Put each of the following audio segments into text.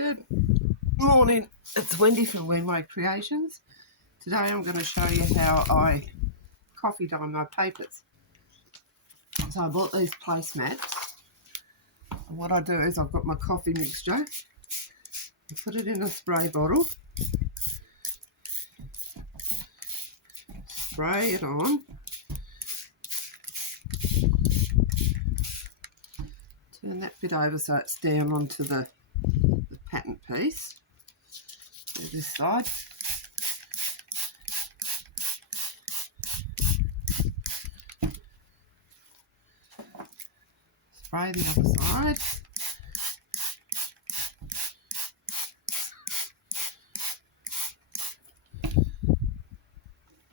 Good morning, it's Wendy from Wenway Creations. Today I'm going to show you how I coffee dye my papers. So I bought these placemats, and what I do is I've got my coffee mixture, I put it in a spray bottle, spray it on, turn that bit over so it's down onto the pattern piece. Do this side. Spray the other side.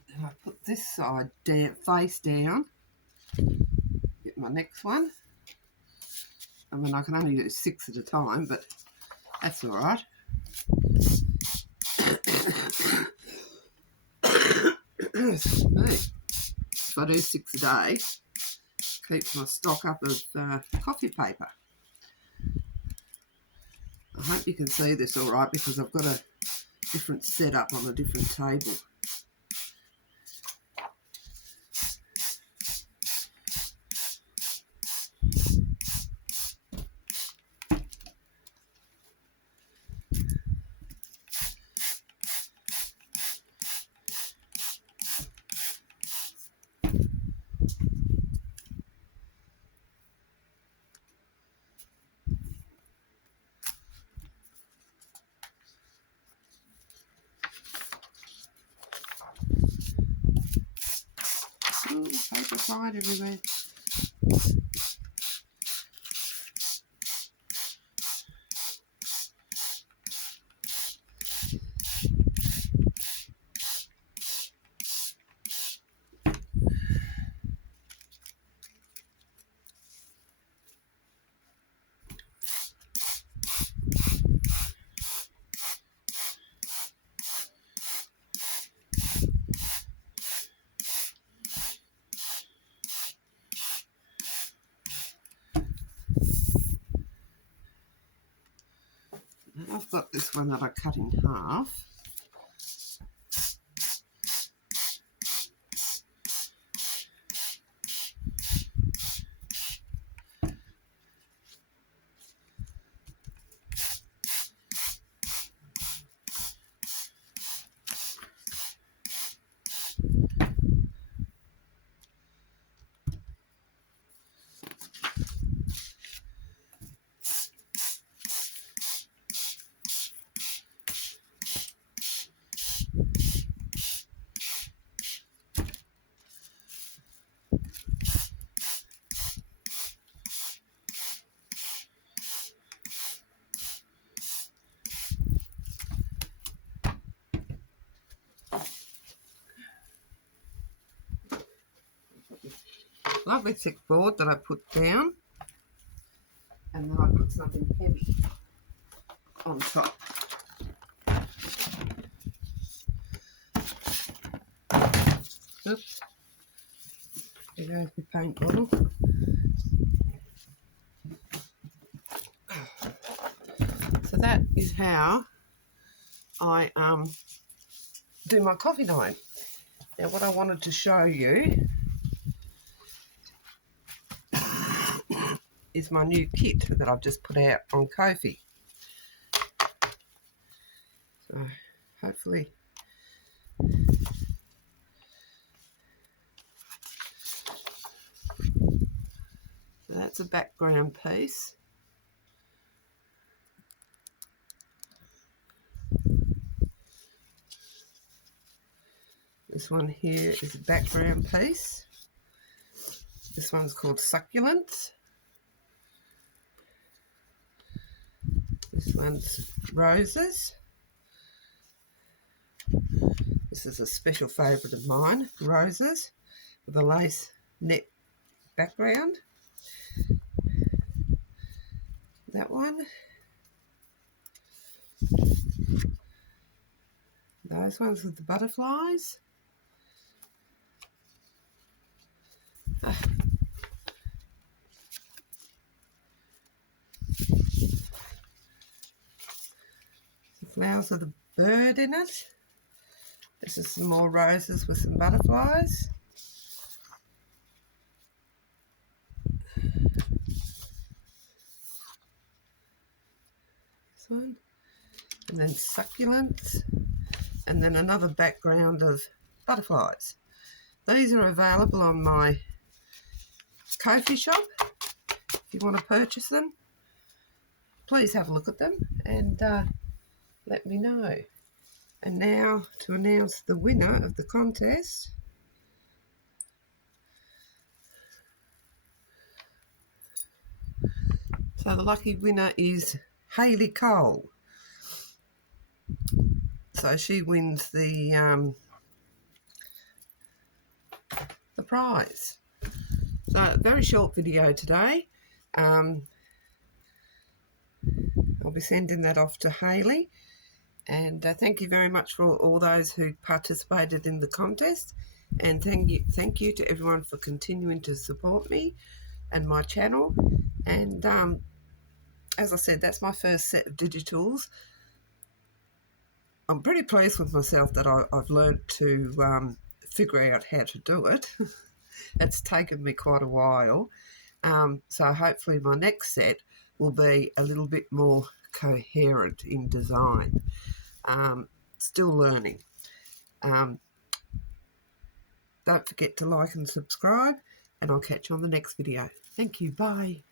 Then I put this side down, face down. Get my next one. I mean, I can only do 6 at a time, but that's all right. If I do 6 a day, keeps my stock up of coffee paper. I hope you can see this all right because I've got a different setup on a different table. Ooh, paper flying everywhere. I've got this one that I cut in half. Lovely thick board that I put down, and then I put something heavy on top. Oops, there goes my paint bottle. So that is how I do my coffee dye. Now what I wanted to show you is my new kit that I've just put out on Ko-fi. So hopefully that's a background piece. This one here is a background piece. This one's called Succulent. This one's Roses. This is a special favourite of mine, Roses, with a lace net background. That one. Those ones with the butterflies. flowers of the bird in it. This is some more roses with some butterflies. This one. And then succulents. And then another background of butterflies. These are available on my Ko-fi shop. If you want to purchase them, please have a look at them and let me know. And now to announce the winner of the contest. So the lucky winner is Hayley Cole. So she wins the prize. So a very short video today. I'll be sending that off to Hayley. And thank you very much for all those who participated in the contest. And thank you to everyone for continuing to support me and my channel. And as I said, that's my first set of digitals. I'm pretty pleased with myself that I've learned to figure out how to do it. It's taken me quite a while. So hopefully my next set will be a little bit more coherent in design. Still learning. Don't forget to like and subscribe, and I'll catch you on the next video. Thank you. Bye.